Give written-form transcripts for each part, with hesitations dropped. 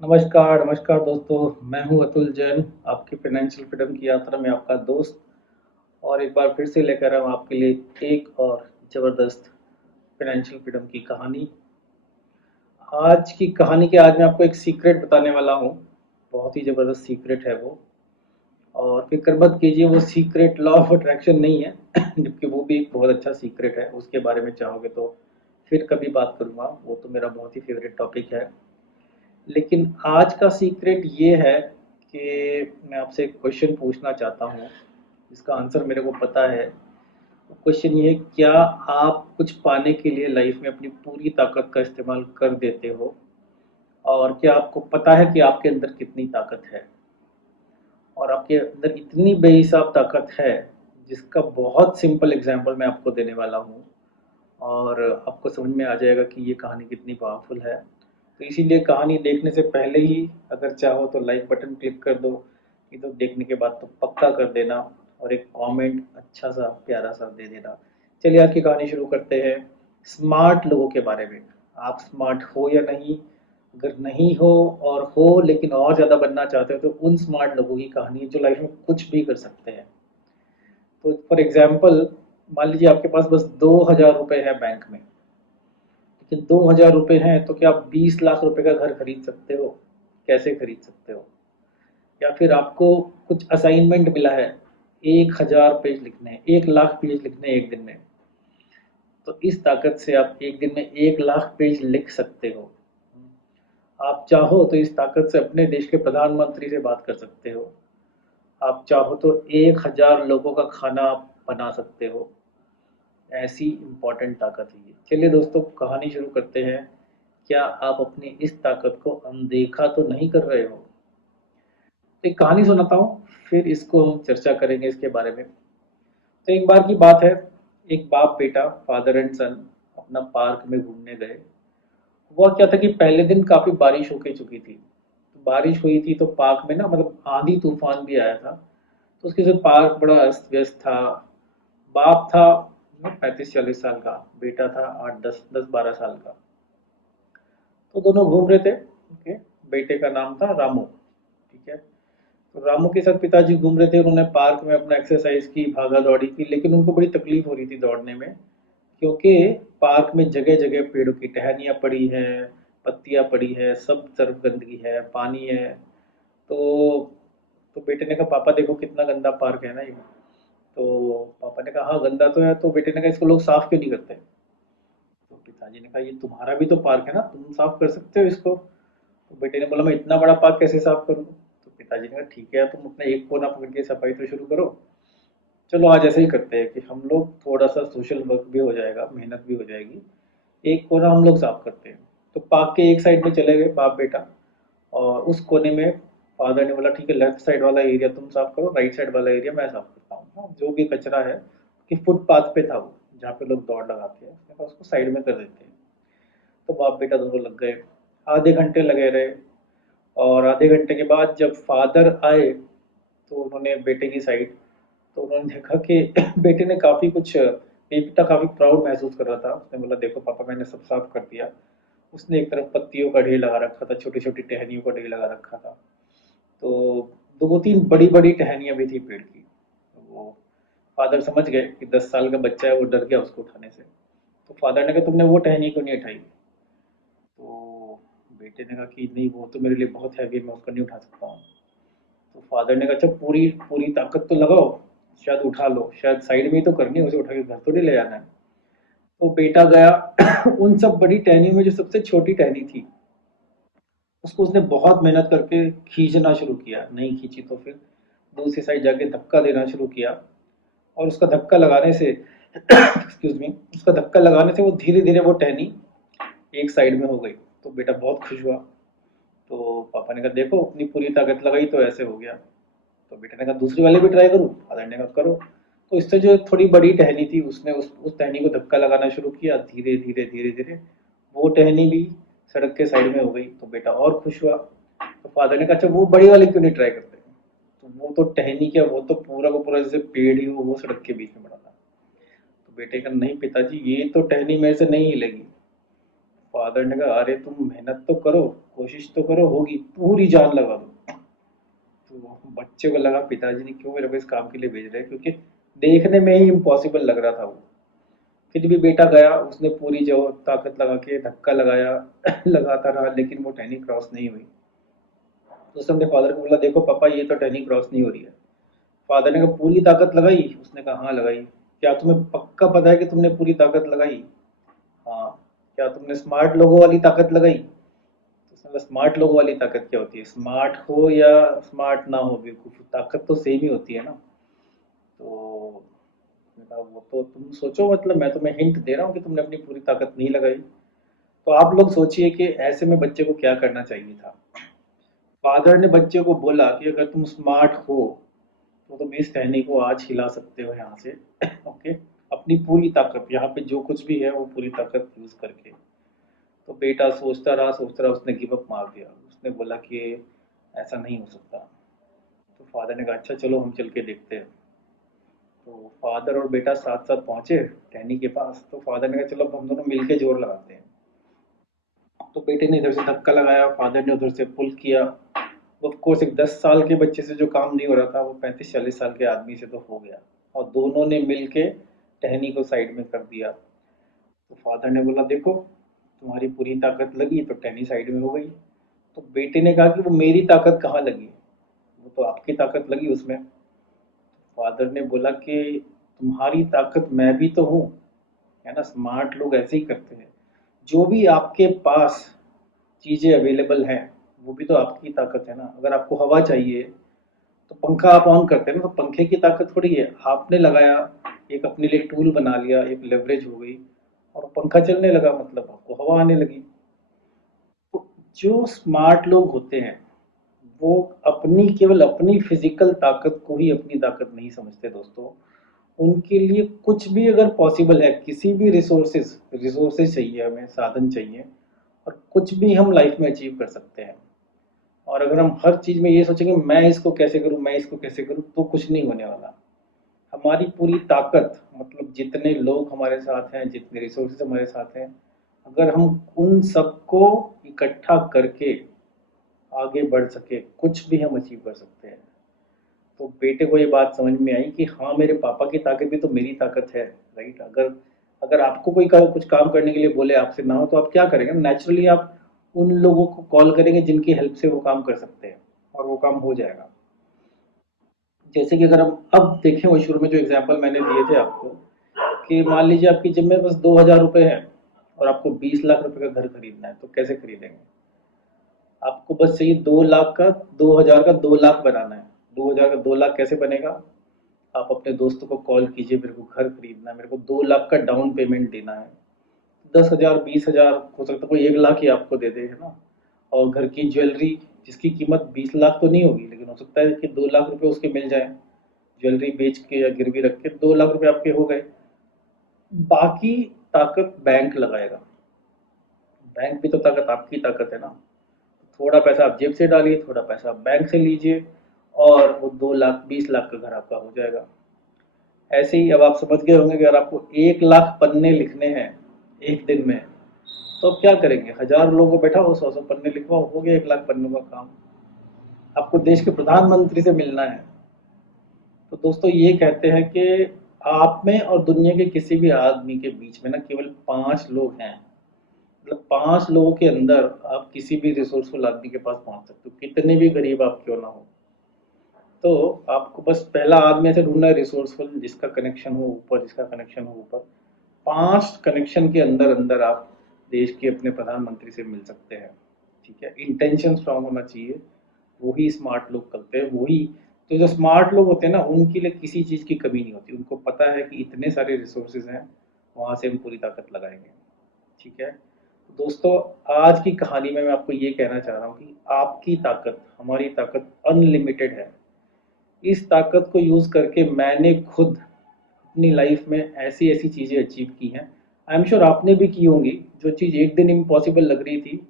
नमस्कार, नमस्कार दोस्तों। मैं हूँ अतुल जैन, आपकी फाइनेंशियल फ्रीडम की यात्रा में आपका दोस्त। और एक बार फिर से लेकर आया हूँ आपके लिए एक और ज़बरदस्त फाइनेंशियल फ्रीडम की कहानी। आज की कहानी के आज मैं आपको एक सीक्रेट बताने वाला हूँ। बहुत ही ज़बरदस्त सीक्रेट है वो। और फिक्र मत कीजिए, वो सीक्रेट लॉ ऑफ अट्रैक्शन नहीं है जबकि वो भी एक बहुत अच्छा सीक्रेट है। उसके बारे में चाहोगे तो फिर कभी बात करूँगा, वो तो मेरा बहुत ही फेवरेट टॉपिक है। लेकिन आज का सीक्रेट ये है कि मैं आपसे एक क्वेश्चन पूछना चाहता हूँ, इसका आंसर मेरे को पता है। क्वेश्चन ये है, क्या आप कुछ पाने के लिए लाइफ में अपनी पूरी ताकत का इस्तेमाल कर देते हो? और क्या आपको पता है कि आपके अंदर कितनी ताकत है? और आपके अंदर इतनी बेहिसाब ताकत है, जिसका बहुत सिंपल एग्जांपल मैं आपको देने वाला हूँ। और आपको समझ में आ जाएगा कि ये कहानी कितनी पावरफुल है। तो इसीलिए कहानी देखने से पहले ही अगर चाहो तो लाइक बटन क्लिक कर दो। ये तो देखने के बाद तो पक्का कर देना। और एक कमेंट अच्छा सा प्यारा सा दे देना। चलिए आज की कहानी शुरू करते हैं। स्मार्ट लोगों के बारे में। आप स्मार्ट हो या नहीं? अगर नहीं हो और हो लेकिन और ज़्यादा बनना चाहते हो तो उन स्मार्ट लोगों की कहानी है जो लाइफ में कुछ भी कर सकते हैं। तो फॉर एग्जाम्पल, मान लीजिए आपके पास बस 2,000 रुपये है बैंक में। लेकिन 2,000 रुपये हैं तो क्या आप 20 लाख रुपए का घर खरीद सकते हो? कैसे खरीद सकते हो? या फिर आपको कुछ असाइनमेंट मिला है, 1,000 पेज लिखने हैं, 1 लाख पेज लिखने हैं एक दिन में। तो इस ताकत से आप एक दिन में 1 लाख पेज लिख सकते हो। आप चाहो तो इस ताकत से अपने देश के प्रधानमंत्री से बात कर सकते हो। आप चाहो तो 1,000 लोगों का खाना आप बना सकते हो। ऐसी इम्पोर्टेंट ताकत है ये। चलिए दोस्तों, कहानी शुरू करते हैं। क्या आप अपनी इस ताकत को अनदेखा तो नहीं कर रहे हो? तो एक कहानी सुनाता हूँ, फिर इसको हम चर्चा करेंगे इसके बारे में। तो एक बार की बात है, एक बाप बेटा फादर एंड सन अपना पार्क में घूमने गए। हुआ क्या था कि पहले दिन काफी बारिश होके चुकी थी। तो बारिश हुई थी तो पार्क में ना, मतलब आंधी तूफान भी आया था। तो उसके साथ पार्क बड़ा अस्त व्यस्त था। बाप था 35-40 साल का, बेटा था 8-10-10-12 साल का। तो दोनों घूम रहे थे। ओके। बेटे का नाम था रामू। ठीक है। तो रामू के साथ पिताजी घूम रहे थे। उन्होंने पार्क में अपना एक्सरसाइज की, भागा दौड़ी की, लेकिन उनको बड़ी तकलीफ हो रही थी दौड़ने में। क्योंकि पार्क में जगह जगह पेड़ों की टहनियाँ पड़ी हैं, पत्तियाँ पड़ी है, सब तरफ गंदगी है, पानी है। तो तो बेटे ने कहा, पापा देखो कितना गंदा पार्क है ना ये। तो पापा ने कहा, हाँ गंदा तो है। तो बेटे ने कहा, इसको लोग साफ क्यों नहीं करते? तो पिताजी ने कहा, ये तुम्हारा भी तो पार्क है ना, तुम साफ कर सकते हो इसको। तो बेटे ने बोला, मैं इतना बड़ा पार्क कैसे साफ करूँ? तो पिताजी ने कहा, ठीक है, तुम अपना एक कोना पकड़ के सफाई तो शुरू करो। चलो आज ऐसे ही करते हैं कि हम लोग थोड़ा सा सोशल वर्क भी हो जाएगा, मेहनत भी हो जाएगी। एक कोना हम लोग साफ करते हैं। तो पार्क के एक साइड में चले गए बाप बेटा। और उस कोने में फादर ने बोला, ठीक है, लेफ्ट साइड वाला एरिया तुम साफ करो, राइट साइड वाला एरिया मैं साफ करता हूँ। हाँ, जो भी कचरा है कि फुटपाथ पे था वो, जहाँ पे लोग दौड़ लगाते हैं, उसने कहा उसको साइड में कर देते हैं। तो बाप बेटा दोनों लग गए। आधे घंटे लगे रहे। और आधे घंटे के बाद जब फादर आए तो उन्होंने बेटे की साइड, तो उन्होंने देखा कि बेटे ने काफ़ी कुछ, बेटा काफ़ी प्राउड महसूस कर रहा था। उसने बोला, देखो पापा मैंने सब साफ कर दिया। उसने एक तरफ पत्तियों का ढेर लगा रखा था, छोटी छोटी टहनियों का ढेर लगा रखा था। तो दो तीन बड़ी बड़ी टहनियाँ भी थी पेड़ की। तो वो फादर समझ गए कि 10 साल का बच्चा है, वो डर गया उसको उठाने से। तो फादर ने कहा, तुमने वो टहनी क्यों नहीं उठाई? तो बेटे ने कहा कि नहीं, वो तो मेरे लिए बहुत हैवी है, मैं उसको नहीं उठा सकता हूँ। तो फादर ने कहा, अच्छा पूरी पूरी ताकत तो लगाओ, शायद उठा लो, शायद साइड में ही तो करनी है, उसे उठा के घर तो नहीं ले जाना है। तो बेटा गया उन सब बड़ी टहनियों में जो सबसे छोटी टहनी थी, उसको उसने बहुत मेहनत करके खींचना शुरू किया। नहीं खींची तो फिर दूसरी साइड जाके धक्का देना शुरू किया। और उसका धक्का लगाने से एक्सक्यूज मी, उसका धक्का लगाने से वो धीरे धीरे वो टहनी एक साइड में हो गई। तो बेटा बहुत खुश हुआ। तो पापा ने कहा, देखो अपनी पूरी ताकत लगाई तो ऐसे हो गया। तो बेटे ने कहा, दूसरी वाली भी ट्राई करूँ? फादर ने कहा, करो। तो इससे जो थोड़ी बड़ी टहनी थी, उसने उस टहनी को धक्का लगाना शुरू किया। धीरे धीरे धीरे धीरे वो टहनी भी सड़क के साइड में हो गई। तो बेटा और खुश हुआ। तो फादर ने कहा, अच्छा वो बड़ी वाली क्यों नहीं ट्राई करते? तो वो तो टहनी क्या, वो तो पूरा का पूरा जैसे पेड़ ही हो, वो सड़क के बीच में बड़ा था। तो बेटे का, नहीं पिताजी, ये तो टहनी मेरे से नहीं हिलेगी। फादर ने कहा अरे तुम मेहनत तो करो, कोशिश तो करो, होगी, पूरी जान लगा दो। तो बच्चे को लगा पिताजी ने क्यों मेरे को इस काम के लिए भेज रहे हैं, क्योंकि देखने में ही इम्पॉसिबल लग रहा था वो। फिर भी बेटा गया, उसने पूरी जो ताकत लगा के धक्का लगाया लगाता रहा, लेकिन वो टहनी क्रॉस नहीं हुई। तो उसने अपने फादर को बोला देखो पापा ये तो टहनी क्रॉस नहीं हो रही है। फादर ने कहा पूरी ताकत लगाई? उसने कहा हाँ लगाई। क्या तुम्हें पक्का पता है कि तुमने पूरी ताकत लगाई? हाँ। क्या तुमने स्मार्ट लोगों वाली ताकत लगाई? तो उसने कहा स्मार्ट लोगों वाली ताकत क्या होती है? स्मार्ट हो या स्मार्ट ना हो, बेवकूफ, ताकत तो सेम ही होती है ना। तो उसने कहा वो तो तुम सोचो, मतलब मैं तुम्हें हिंट दे रहा हूँ कि तुमने अपनी पूरी ताकत नहीं लगाई। तो आप लोग सोचिए कि ऐसे में बच्चे को क्या करना चाहिए था। फादर ने बच्चे को बोला कि अगर तुम स्मार्ट हो तो तुम इस टहनी को आज हिला सकते हो यहाँ से ओके, अपनी पूरी ताकत, यहाँ पे जो कुछ भी है वो पूरी ताकत यूज करके। तो बेटा सोचता रहा, उसने गिव अप मार दिया। उसने बोला कि ऐसा नहीं हो सकता। तो फादर ने कहा अच्छा चलो हम चल के देखते हैं। तो फादर और बेटा साथ साथ पहुंचे टहनी के पास। तो फादर ने कहा चलो अब हम दोनों मिलके जोर लगाते हैं। तो बेटे ने इधर से धक्का लगाया, फादर ने उधर से पुल किया। ऑफ कोर्स एक 10 साल के बच्चे से जो काम नहीं हो रहा था वो 35-40 साल के आदमी से तो हो गया। और दोनों ने मिलके टहनी को साइड में कर दिया। तो फादर ने बोला देखो तुम्हारी पूरी ताकत लगी तो टहनी साइड में हो गई। तो बेटे ने कहा कि वो मेरी ताकत कहाँ लगी, वो तो आपकी ताकत लगी उसमें। फादर ने बोला कि तुम्हारी ताकत मैं भी तो हूँ, है ना। स्मार्ट लोग ऐसे ही करते हैं। जो भी आपके पास चीजें अवेलेबल हैं वो भी तो आपकी ताकत है ना। अगर आपको हवा चाहिए तो पंखा आप ऑन करते हैं ना, तो पंखे की ताकत थोड़ी है, आपने लगाया, एक अपने लिए टूल बना लिया, एक लेवरेज हो गई, और पंखा चलने लगा, मतलब आपको हवा आने लगी। तो जो स्मार्ट लोग होते हैं वो अपनी, केवल अपनी फिजिकल ताकत को ही अपनी ताकत नहीं समझते दोस्तों। उनके लिए कुछ भी अगर पॉसिबल है, किसी भी रिसोर्सेज रिसोर्सेज चाहिए, हमें साधन चाहिए, और कुछ भी हम लाइफ में अचीव कर सकते हैं। और अगर हम हर चीज में ये सोचेंगे मैं इसको कैसे करूं, मैं इसको कैसे करूं, तो कुछ नहीं होने वाला। हमारी पूरी ताकत, मतलब जितने लोग हमारे साथ हैं, जितने रिसोर्सेज हमारे साथ हैं, अगर हम उन सबको इकट्ठा करके आगे बढ़ सके, कुछ भी हम अचीव कर सकते हैं। तो बेटे को ये बात समझ में आई कि हाँ मेरे पापा की ताकत भी तो मेरी ताकत है, राइट। अगर अगर आपको कोई कुछ काम करने के लिए बोले, आपसे ना हो, तो आप क्या करेंगे? नेचुरली आप उन लोगों को कॉल करेंगे जिनकी हेल्प से वो काम कर सकते हैं, और वो काम हो जाएगा। जैसे कि अगर हम अब देखें, वो शुरू में जो एग्जांपल मैंने दिए थे आपको, कि मान लीजिए आपकी जेब में बस 2,000 रुपये है और आपको 20 लाख रुपए का घर खरीदना है, तो कैसे खरीदेंगे? आपको बस चाहिए 2 लाख का, 2,000 का 2 लाख बनाना है। 2,000 का 2 लाख कैसे बनेगा? आप अपने दोस्तों को कॉल कीजिए, मेरे को घर खरीदना है, मेरे को 2 लाख का डाउन पेमेंट देना है। 10,000 20,000 हो सकता है कोई 1 लाख ही आपको दे दे, है ना। और घर की ज्वेलरी जिसकी कीमत 20 लाख तो नहीं होगी, लेकिन हो सकता है कि 2 लाख रुपए उसके मिल जाए। ज्वेलरी बेच के या गिरवी रख के 2 लाख रुपए आपके हो गए। बाकी ताकत बैंक लगाएगा। बैंक भी तो ताकत आपकी ताकत है ना। थोड़ा पैसा आप जेब से डालिए, थोड़ा पैसा आप बैंक से लीजिए, और वो 2 लाख 20 लाख का घर आपका हो जाएगा। ऐसे ही अब आप समझ गए होंगे कि अगर आपको 1 लाख पन्ने लिखने हैं एक दिन में, तो आप क्या करेंगे? 1,000 लोगों को बैठाओ, 100-100 पन्ने लिखवाओ, हो गया 1 लाख पन्नों का काम। आपको देश के प्रधानमंत्री से मिलना है। तो दोस्तों ये कहते हैं कि आप में और दुनिया के किसी भी आदमी के बीच में ना केवल 5 लोग हैं। मतलब 5 लोगों के अंदर आप किसी भी रिसोर्सफुल आदमी के पास पहुंच सकते हो, कितने भी गरीब आप क्यों ना हो। तो आपको बस पहला आदमी ऐसे ढूंढना है रिसोर्सफुल, जिसका कनेक्शन हो ऊपर, जिसका कनेक्शन हो ऊपर। 5 कनेक्शन के अंदर अंदर आप देश के अपने प्रधानमंत्री से मिल सकते हैं। ठीक है, इंटेंशन स्ट्रांग होना चाहिए। वही स्मार्ट लोग करते हैं, वही। तो जो स्मार्ट लोग होते हैं ना, उनके लिए किसी चीज़ की कमी नहीं होती। उनको पता है कि इतने सारे रिसोर्सेज हैं, वहाँ से हम पूरी ताकत लगाएंगे। ठीक है। तो दोस्तों, आज की कहानी में मैं आपको ये कहना चाह रहा हूँ कि आपकी ताकत, हमारी ताकत अनलिमिटेड है। इस ताकत को यूज़ करके मैंने खुद अपनी लाइफ में ऐसी ऐसी चीज़ें अचीव की हैं। आई एम श्योर आपने भी की होंगी। जो चीज़ एक दिन इम्पॉसिबल लग रही थी,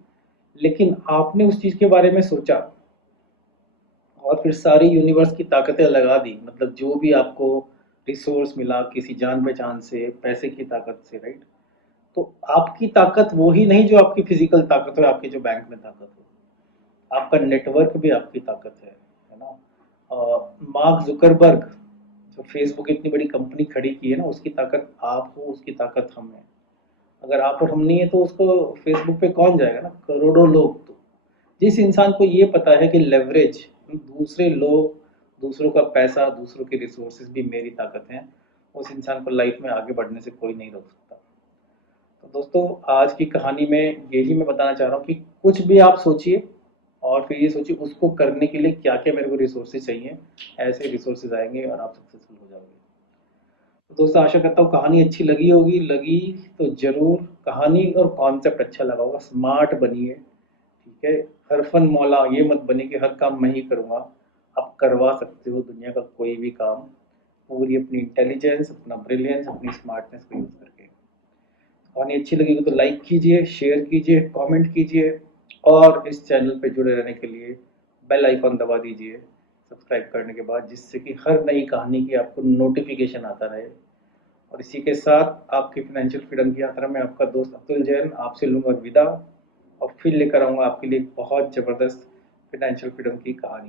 लेकिन आपने उस चीज़ के बारे में सोचा और फिर सारी यूनिवर्स की ताकतें लगा दी। मतलब जो भी आपको रिसोर्स मिला किसी जान पहचान से, पैसे की ताकत से, राइट। तो आपकी ताकत वो ही नहीं जो आपकी फिजिकल ताकत हो, आपके जो बैंक में ताकत हो, आपका नेटवर्क भी आपकी ताकत है ना। मार्क जुकरबर्ग, जो फेसबुक इतनी बड़ी कंपनी खड़ी की है ना, उसकी ताकत आप हो, उसकी ताकत हम है। अगर आप और हम नहीं है तो उसको फेसबुक पे कौन जाएगा ना, करोड़ों लोग। तो जिस इंसान को ये पता है कि लेवरेज, दूसरे लोग, दूसरों का पैसा, दूसरों के रिसोर्सेज भी मेरी ताकत है, उस इंसान को लाइफ में आगे बढ़ने से कोई नहीं रोक सकता। तो दोस्तों, आज की कहानी में यही मैं बताना चाह रहा हूँ कि कुछ भी आप सोचिए और फिर ये सोचिए उसको करने के लिए क्या क्या मेरे को रिसोर्सेज चाहिए। ऐसे रिसोर्सेज आएंगे और आप सक्सेसफुल हो जाओगे। तो दोस्तों, आशा करता हूँ कहानी अच्छी लगी होगी। लगी तो जरूर, कहानी और कॉन्सेप्ट अच्छा लगा होगा। स्मार्ट बनिए, ठीक है। हर फन मौला ये मत बने कि हर काम मैं ही करूँगा। आप करवा सकते हो दुनिया का कोई भी काम, पूरी अपनी इंटेलिजेंस, अपना ब्रिलियंस, अपनी स्मार्टनेस को यूज़ करके। कहानी अच्छी लगेगी तो लाइक कीजिए, शेयर कीजिए, कमेंट कीजिए, और इस चैनल पे जुड़े रहने के लिए बेल आइकॉन दबा दीजिए सब्सक्राइब करने के बाद, जिससे कि हर नई कहानी की आपको नोटिफिकेशन आता रहे। और इसी के साथ आपकी फाइनेंशियल फ्रीडम की यात्रा में आपका दोस्त अतुल जैन आपसे लूँगा विदा, और फिर लेकर आऊँगा आपके लिए एक बहुत ज़बरदस्त फाइनेंशियल फ्रीडम की कहानी।